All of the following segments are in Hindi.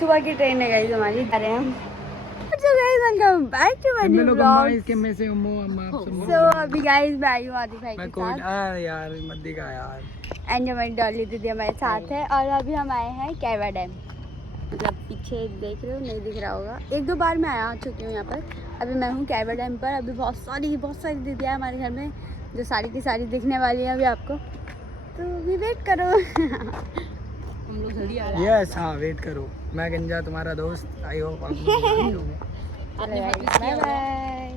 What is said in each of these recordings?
सुबह की ट्रेन है गाइस हमारी, जा रहे हैं हम। So guys, welcome back to my new vlog. So अभी गाइस मैं आई हूँ आदित्य भाई के साथ। यार मत दिखा यार। एंड हमारी डॉली दीदी हमारे साथ है और अभी हम आए हैं कैवा डैम। मतलब पीछे देख रहे हो, नहीं दिख रहा होगा, 1-2 बार मैं आ चुकी हूँ यहाँ पर। अभी मैं हूँ कैवा डैम पर। अभी बहुत सारी दीदियाँ हमारे घर में जो सारी की सारी दिखने वाली है अभी आपको, तो अभी वेट करो। हम लोग जल्दी आ रहे हैं। यस हाँ वेट करो। मैं गंजा तुम्हारा दोस्त, आई होप आप बाय बाय।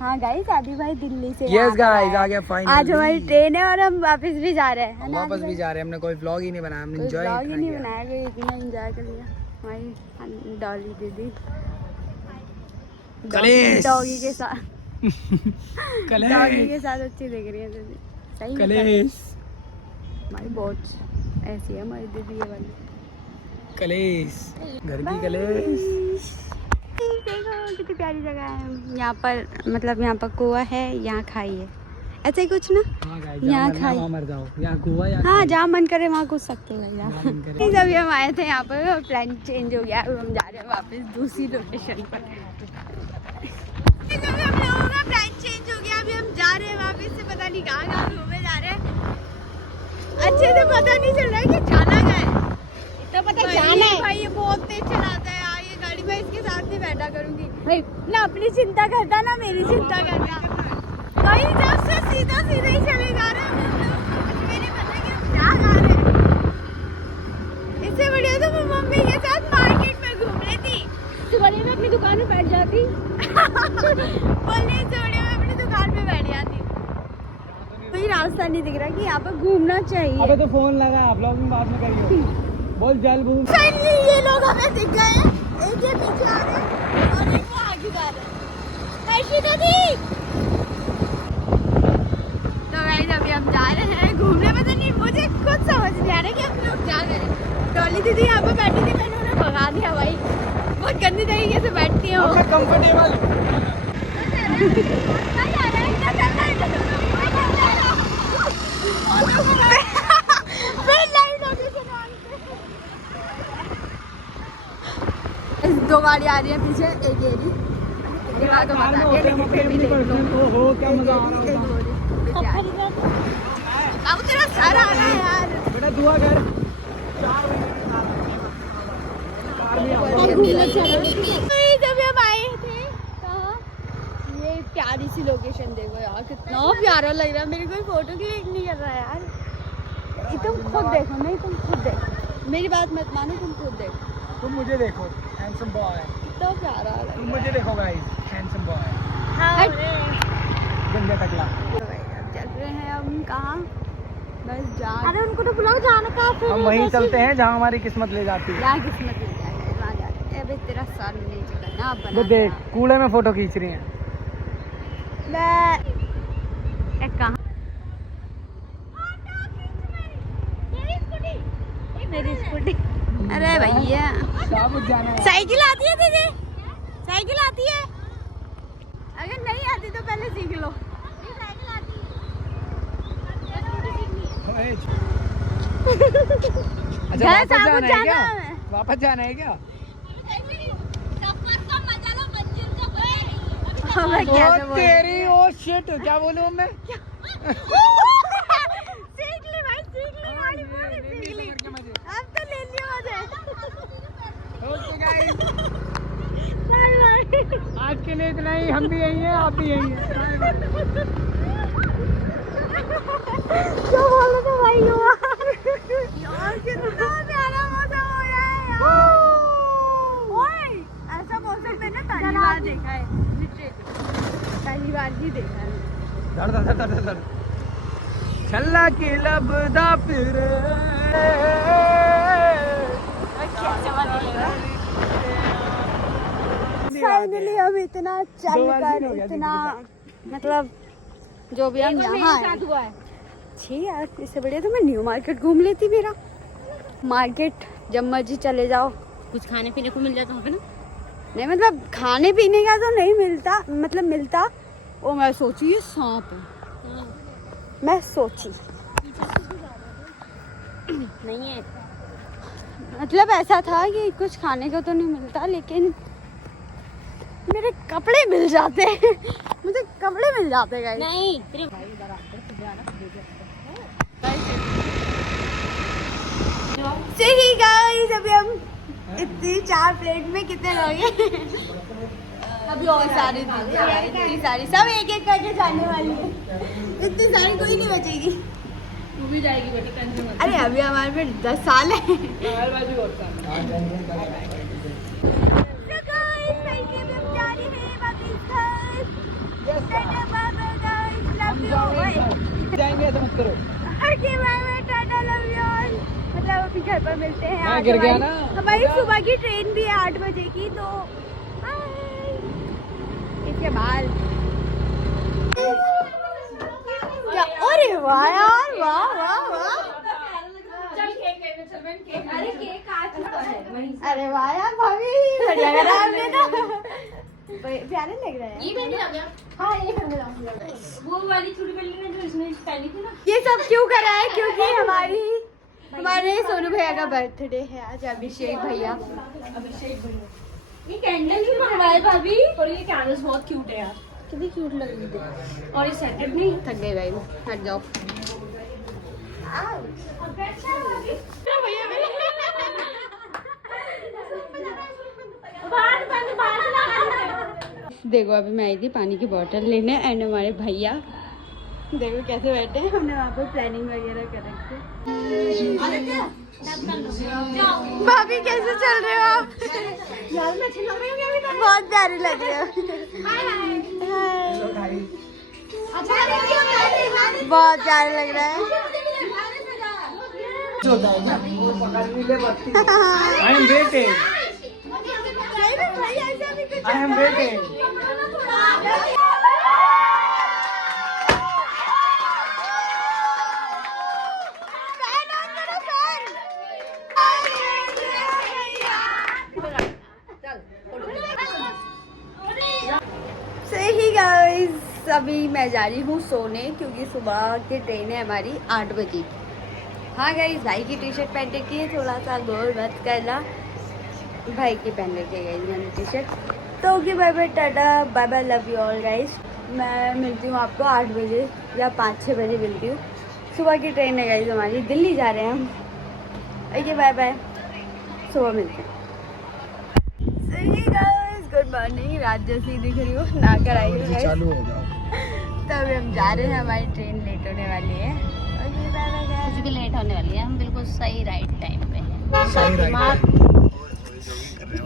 हाँ गाइस आदि भाई दिल्ली से यस गाइस आ गया फाइनली। आज हमारी ट्रेन है और हम वापस भी जा रहे हैं। हम वापस भी जा रहे हैं। हमने कोई व्लॉग ही नहीं बनाया, हमने एंजॉय व्लॉग ही नहीं बनाया, कोई इतना एंजॉय कर लिया। हमारी डॉली दीदी डॉगी के साथ डॉगी के साथ अच्छी दिख रही है दीदी। सही कलेश हमारी बहुत ऐसी है हमारी दीदी ये वाली। कलेश घर की कलेश। देखो कितनी प्यारी जगह है यहाँ पर। मतलब यहाँ पर कुआ है, यहाँ खाई है, ऐसे ही कुछ ना। यहाँ खाई मर जाओ, यहाँ कुआ या हाँ जहाँ मन करे वहाँ घुस सकते हो। अभी हम आए थे यहाँ पर, प्लान चेंज हो गया, अब हम जा रहे हैं वापस दूसरी लोकेशन पर। प्लान चेंज हो गया, अभी हम जा रहे हैं वापस से, पता नहीं कहाँ घूमने जा रहे हैं। अच्छे से पता नहीं चल रहा है कि जाना क्या है। तो पता जाना है भाई, ये बहुत तेज चलाता है यार ये गाड़ी। मैं इसके साथ नहीं बैठा करूंगी भाई, ना अपनी चिंता करता ना मेरी चिंता करता भाई। जब से सीधा ही चले जा रहे हैं, मेरे पता कि हम क्या जा रहे हैं। इससे बढ़िया तो मैं मम्मी के साथ मार्केट में घूम रही थी। सुबह में अपनी दुकान में बैठ जाती बोलने से बढ़िया मैं अपनी दुकान में बैठ जाती। कोई रास्ता नहीं दिख रहा कि यहाँ पर घूमना चाहिए। अबे तो फोन लगा, व्लॉगिंग बाद में करियो। बोल जल घूम। फाइनली ये लोग हमें दिख गए हैं। एक ये पीछे आ रहे हैं और एक वो आगे जा रहे हैं। तो गाइस अभी हम जा रहे हैं घूमने। पता नहीं मुझे कुछ समझ नहीं आ रहा कि हम लोग जा रहे हैं। डॉली दीदी यहाँ पे बैठी थी, मैंने उन्हें भगा दिया भाई। बहुत गंदी तरीके से बैठती है वो। कंफर्टेबल दो गाड़ी आ रही है पीछे, एक ये रही। क्या मजा आ रहा अब तेरा सर आ रहा है यार। बेटा दुआ कर। जब हम आए थे कहाँ, ये प्यारी सी लोकेशन देखो यार, कितना प्यारा लग रहा है। मेरे कोई फोटो क्लिक नहीं कर रहा है यार। तुम खुद देखो, नहीं तुम खुद देखो, मेरी बात मत मानो, तुम खुद देखो। तुम मुझे देखो, हैंडसम बॉय। कितना प्यारा लग रहा है। तुम मुझे देखो गाइस, हैंडसम बॉय। गंजा टकला। अब चल रहे हैं हम कहाँ, बस जा। अरे उनको तो बुलाओ, जाना कहाँ फिर। हम वहीं चलते हैं जहाँ हमारी किस्मत ले जाती है। यहाँ किस्मत ले जाएगा, वहाँ जाते हैं। अबे तेरा सर नहीं चुका अब बना। वो देख कूड़े में फोटो खींच रही हैं। मैं कहाँ, मेरी स्कूटी। अरे भैया साइकिल आती है तुझे? साइकिल आती है? अगर नहीं आती तो पहले सीख लो। अच्छा वापस जाना है क्या? तेरी ओ शिट, क्या बोलूं मैं? सीख ले भाई, सीख ले गाड़ी पूरी सीख ले। अब तो ले लियो मुझे। Bye bye. आज के लिए इतना ही। हम भी यही हैं, आप भी यही हैं। क्या बोल रहे थे भाई हुआ यार, कितना प्यारा मौसम हो रहा है यार। ओए ऐसा मौसम मैंने पहली बार देखा है, पहली बार ही देखा है। धड़ छल्ला की लबदा फिर फाइनली हम इतना चल कर इतना मतलब जो भी हम यहाँ हुआ है। छी यार, इससे बढ़िया तो मैं न्यू मार्केट घूम लेती। मेरा मार्केट जब मर्जी चले जाओ, कुछ खाने पीने को मिल जाता होगा ना। नहीं मतलब खाने पीने का तो नहीं मिलता, मतलब मिलता वो मैं सोची ये सांप है। मैं सोची नहीं है मतलब ऐसा था कि कुछ खाने को तो नहीं मिलता, लेकिन मेरे कपड़े मिल जाते हैं। मुझे कपड़े मिल जाते हैं नहीं सही गाइस, अभी हम इतनी 4 प्लेट में कितने लोग हैं? अभी और सारी इतनी सारी सब एक एक करके जाने वाली है। इतनी सारी कोई नहीं बचेगी। तू भी जाएगी बेटे, टेंशन मत। अरे अभी हमारे पे 10 साल है। जाएंगे ऐसा मत करो। मतलब अभी घर पर मिलते हैं। मैं गिर गया ना। हमारी सुबह की ट्रेन भी है 8 बजे की, तो इसके बाद क्या? अरे वाह यार, वाह वाह वाह। अरे वाह यार भाभी, बढ़िया करा आपने तो। प्यारे लग रहा है। ये पहन लग गया। हाँ ये पहन लगा। वो वाली छोटी बिल्ली ने जो इसने पहनी थी ना। ये सब क्यों करा है? क्योंकि हमारे सोनू भैया का बर्थडे है आज। अभिषेक भैया। ये कैंडल भी मंगवाए भाभी, और ये कैंडल्स बहुत क्यूट है यार, कितनी क्यूट लग रही है। और ये सेटेड नहीं। थक गई भाई, हट जाओ। देखो अभी मैं आई थी पानी की बोतल लेने, एंड हमारे भैया देखो कैसे बैठे हैं। हमने वहाँ पर प्लानिंग वगैरह कर रखी है। भाभी कैसे चल रहे हो आप? यार मैं अच्छी लग रही हूँ अभी तक। बहुत प्यारी लग रहे हो। बहुत प्यारे लग रहा है। I am waiting. I am waiting. सही गाइस, अभी मैं जा रही हूँ सोने, क्योंकि सुबह की ट्रेन है हमारी 8 बजे। हाँ गाइस, भाई की टी शर्ट पहन रखी है, थोड़ा सा गोल मत करना। भाई की पहन रखी है गाइस मैंने टी शर्ट। तो okay bye bye, tata bye bye, love you all guys. मैं मिलती हूँ आपको 8 बजे या 5-6 बजे मिलती हूँ। सुबह की ट्रेन है गाइस हमारी, दिल्ली जा रहे हैं हम। ओके बाय बाय, सुबह मिलते हैं। सही गाइस, गुड मॉर्निंग। रात जैसी दिख रही हो, ना कर आई हो चालू हो जाओ। तो अभी हम जा रहे हैं, हमारी ट्रेन लेट होने वाली है। Okay bye bye guys. कुछ भी लेट होने वाली है, हम बिल्कुल सही राइट टाइम पे हैं। सही राइट।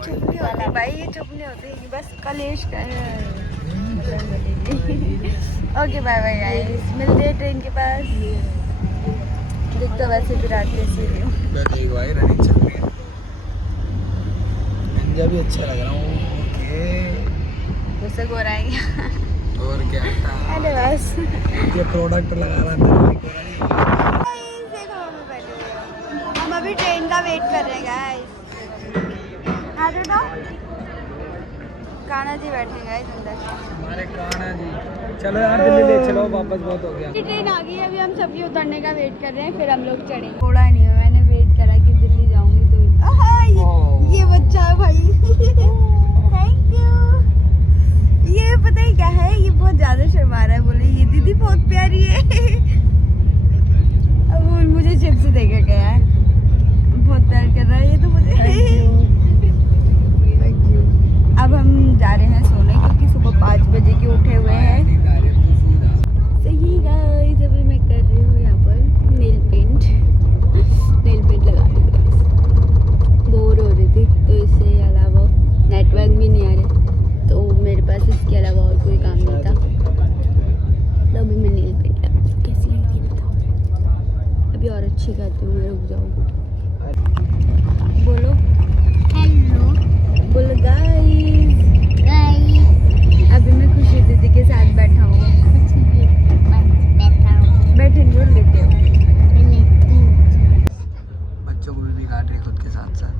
चुप नहीं होते भाई, ये चुप नहीं होते, ये बस कलेश कर। ओके बाय बाय गाइस, मिलते हैं ट्रेन के पास। देख तो वैसे भी रात कैसी रही हूँ। एक भाई रनिंग चल रही है, मुझे भी अच्छा लग रहा हूँ। ओके, गुस्सा हो रहा है और क्या था? अरे बस ये प्रोडक्ट लगा रहा था। हम अभी ट्रेन का वेट कर रहे हैं गाइस। आ जाओ, कान्हा जी बैठे हैं गाइस अंदर। हमारे कान्हा जी। चलो यार दिल्ली ले चलो, वापस बहुत हो गया। ट्रेन आ गई है, अभी हम सभी उतरने का वेट कर रहे हैं, फिर हम लोग चढ़ेंगे। थोड़ा नहीं है, मैंने वेट करा कि दिल्ली जाऊंगी तो ये बच्चा है भाई। Thank you. ये पता है क्या है, ये बहुत ज्यादा शर्मा रहा है। बोले ये दीदी बहुत प्यारी है। अब वो मुझे चिप्स देके गया है, बहुत प्यार कर रहा है ये तो मुझे। अब हम जा रहे हैं सोने, क्योंकि सुबह 5 बजे के उठे हुए हैं। सही गाइस, अभी मैं कर रही हूँ यहाँ पर नेल पेंट लगा रही हूँ गाइस। बोर हो रही थी, तो इससे अलावा नेटवर्क भी नहीं आ रहे, तो मेरे पास इसके अलावा और कोई काम नहीं था। तो अभी मैं नेल पेंट लगा रही हूँ। कैसी लगी बताओ? अभी और अच्छी करती हूँ मैं, रुक जाओ। बोलो हेलो, बोलो गाइस। अभी मैं खुशी दीदी के साथ बैठा हूँ। बैठे नहीं हो, लेटे हो। बच्चों को भी बिगाड़ रही खुद के साथ साथ।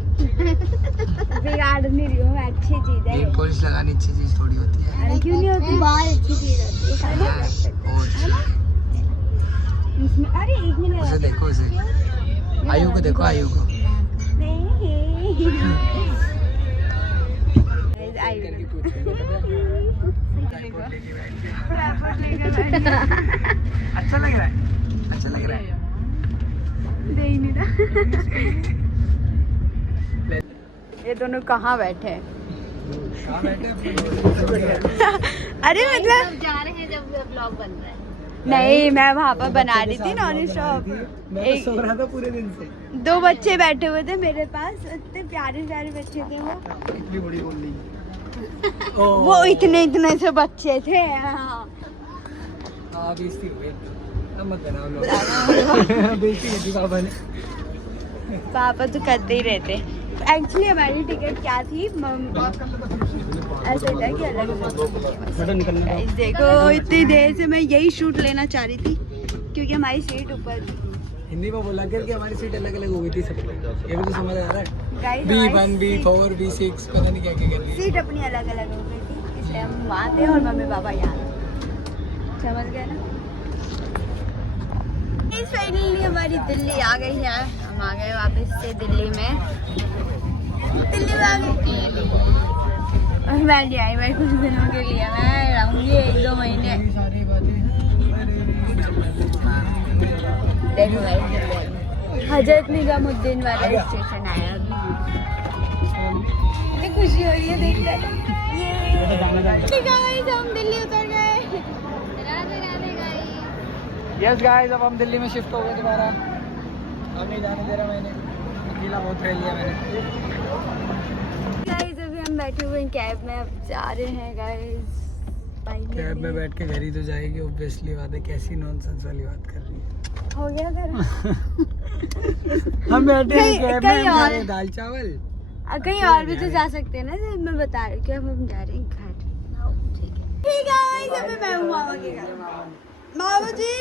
बिगाड़ नहीं रही हूँ, अच्छी चीज है। एक पॉलिश लगानी अच्छी चीज थोड़ी होती है। अरे क्यों नहीं होती? बहुत अच्छी चीज होती है ना। इसमें अरे एक मिनट, उसे देखो, उसे आयु को देखो, आयु को। नहीं अच्छा लग रहा है, अच्छा लग रहा है। दे ही नहीं रहा। ये दोनों कहाँ बैठे हैं? अरे मतलब जा रहे हैं जब ब्लॉग बन रहा है। नहीं, मैं वहाँ पर बना रही थी नॉन स्टॉप। मैं सो रहा था पूरे दिन से। 2 बच्चे बैठे हुए थे मेरे पास, इतने प्यारे प्यारे बच्चे थे वो। इतनी बड़ी बोल रही वो इतने से बच्चे थे। बेइज्जती हो गई। अब मत बनाओ लोग। बेइज्जती की थी पापा ने। पापा तो करते ही रहते। एक्चुअली हमारी टिकट क्या थी, ऐसा था कि अलग Guys, देखो इतनी देर से मैं यही शूट लेना चाह रही थी क्योंकि हमारी सीट ऊपर थी। हिंदी में बोला कर कि हमारी सीट अलग अलग हो गई थी सबको। ये भी तो समझ आ रहा है। Guys, B1, B4, B6 पता नहीं क्या क्या कर रही है। सीट अपनी अलग अलग हो गई थी, इसलिए हम वहाँ थे और मम्मी पापा यहाँ थे। समझ गए ना? फाइनली हमारी दिल्ली आ गई है। हम आ गए वापस से दिल्ली में। दिल्ली में आ गई। मैं नहीं आई भाई कुछ दिनों के लिए, मैं रहूँगी 1-2 महीने। सारी बातें देखो भाई हजरत निजामुद्दीन वाला स्टेशन आया अभी। इतनी खुशी हो रही है देख कर। ये गाइस हम दिल्ली उतर गए। यस गाइस, अब हम दिल्ली में शिफ्ट हो गए दोबारा। अब नहीं जाने दे रहा मैंने, अकेला बहुत रह लिया मैंने। गाइस अभी हम बैठे हुए हैं कैब में, अब जा रहे हैं गाइस। कैब में बैठ के घर ही तो जाएगी, ऑब्वियसली बात है। कैसी नॉनसेंस वाली बात कर रही है। हो गया घर। हम बैठे हैं कैब में, कहीं हम खा और रहे हैं दाल चावल। कहीं और भी तो जा सकते हैं ना, जब मैं बता रही हूँ कि अब हम जा रहे हैं घर। ठीक है गाइस, अभी मैं हूँ मामा के घर। मामू जी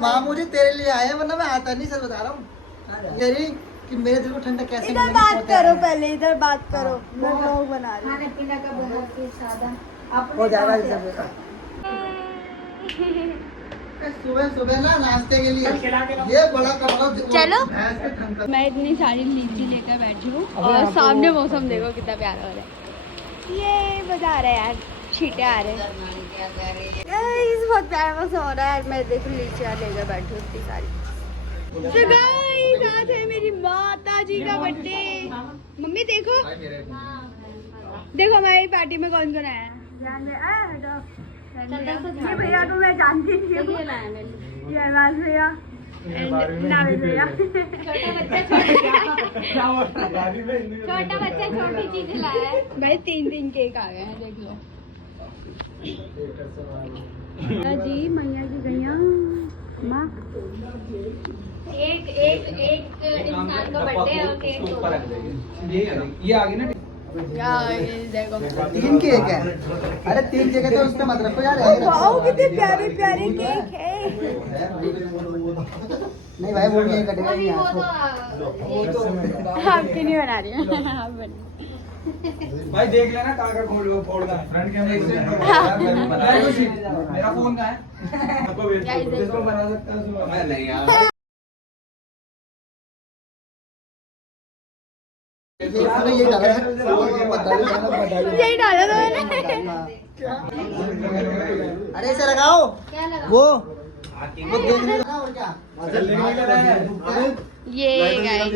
मामू जी तेरे लिए आए हैं, वरना मैं आता नहीं, सर बता रहा हूँ। यारी कि मेरे दिल को ठंडा कैसे इधर बात करो, पहले इधर बात करो। मैं व्लॉग बना रही हूँ। हो जाएगा इस समय का। सुबह सुबह ना नाश्ते के लिए ये बड़ा कपड़ा चलो मैं इतनी सारी लीची लेकर बैठी हूँ और सामने मौसम देखो कितना प्यारा हो रहा है। ये मजा आ रहा है यार, छींटे आ रहे हैं। Guys, बहुत प्यारा मौसम हो रहा है। मैं देखो लीचियाँ लेकर बैठी हूँ इतनी सारी। So guys, आज है मेरी माता जी का बर्थडे। मम्मी देखो देखो हमारी पार्टी में कौन कौन आया है। ये भैया को मैं जानती थी, ये अरबाज भैया, नाविद भैया। छोटा बच्चा छोटी चीजें लाया है। भाई 3 केक आ गए हैं, देख लो। जी मैया की गैया माँ। एक इंसान का बर्थडे है और केक ये आ गई ना। देखो 3 केक है। अरे 3 जगह तो उसका मत रखो यार। वाओ कितने प्यारे प्यारे केक है। नहीं भाई वो नहीं कटेगा वो तो आपके नहीं बना रही हूँ, आप बना। भाई देख लेना कहाँ का फोड़ना है। फ्रंट कैमरा मेरा फोन कहाँ है? जिसको बना सकता है मैं नहीं यार। ये डाला है, यही डाला था मैंने। अरे इसे लगाओ। क्या लगा? वो देखने का और क्या? ये गाइस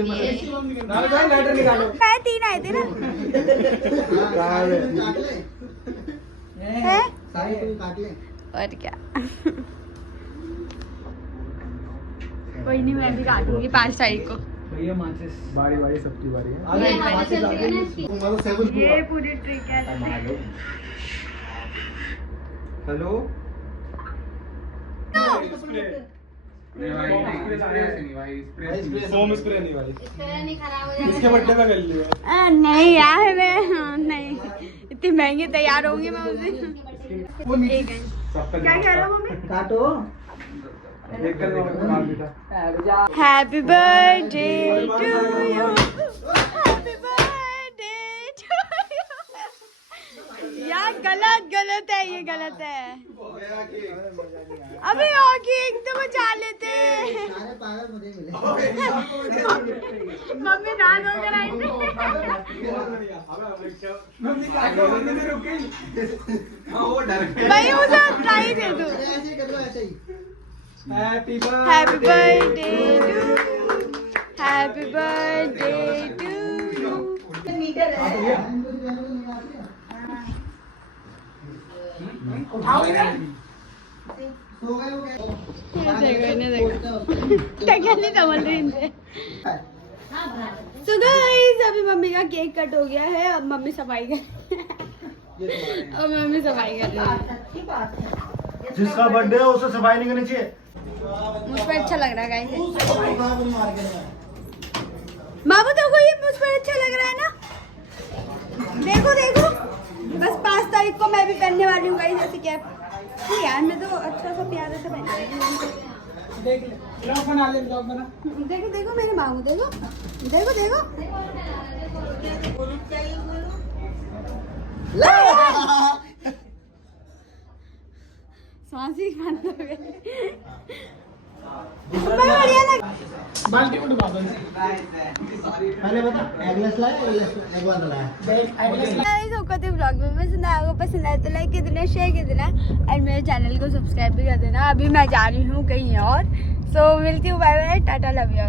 लाइटर निकालो। 3 आए थे ना। है और क्या। कोई नहीं, मैं भी काटूंगी 5 तारीख को। भैया माचिस बारी बारी सबकी बारी है। ये पूरी ट्रिक है। हेलो फोम स्प्रे नहीं भाई, नहीं खराब हो जाएगा। इसके बर्थडे पे कर लिया। नहीं यार मैं नहीं इतनी महंगी तैयार होंगी मैं उस दिन। क्या कह रहा हूँ मम्मी? काटो happy birthday to you, happy birthday to you. यार गलत है, ये गलत है। अबे और केक तो बचा लेते। मम्मी दांत वगैरह आई थी। भाई मुझे ट्राई दे दो। Happy happy birthday to happy birthday to you. तो गाइस अभी मम्मी का केक कट हो गया है। अब मम्मी सफाई कर अब मम्मी सफाई कर रही है। जिसका बर्थडे है उसे सफाई नहीं करनी चाहिए। मुझ पर अच्छा लग रहा है गाइस। बाबू देखो ये मुझ पर अच्छा लग रहा है ना। देखो देखो बस 5 तारीख को मैं भी पहनने वाली हूँ गाइस ऐसी कैप। यार मैं तो अच्छा सा प्यारा सा पहन रही हूँ। देख ले ब्लॉग बना ले ब्लॉग बना। देखो देखो मेरे मामू देखो देखो देखो सांस ही बंद हो गई। बढ़िया लग बाल्टी में डुबा दो। पहले बता एगलेस लाया एग वाला लाया। गाइस होकर व्लॉग में पसंद आएगा पसंद आए तो लाइक कर देना शेयर कर देना और मेरे चैनल को सब्सक्राइब भी कर देना। अभी मैं जा रही हूँ कहीं और। सो मिलती हूँ bye bye tata love you.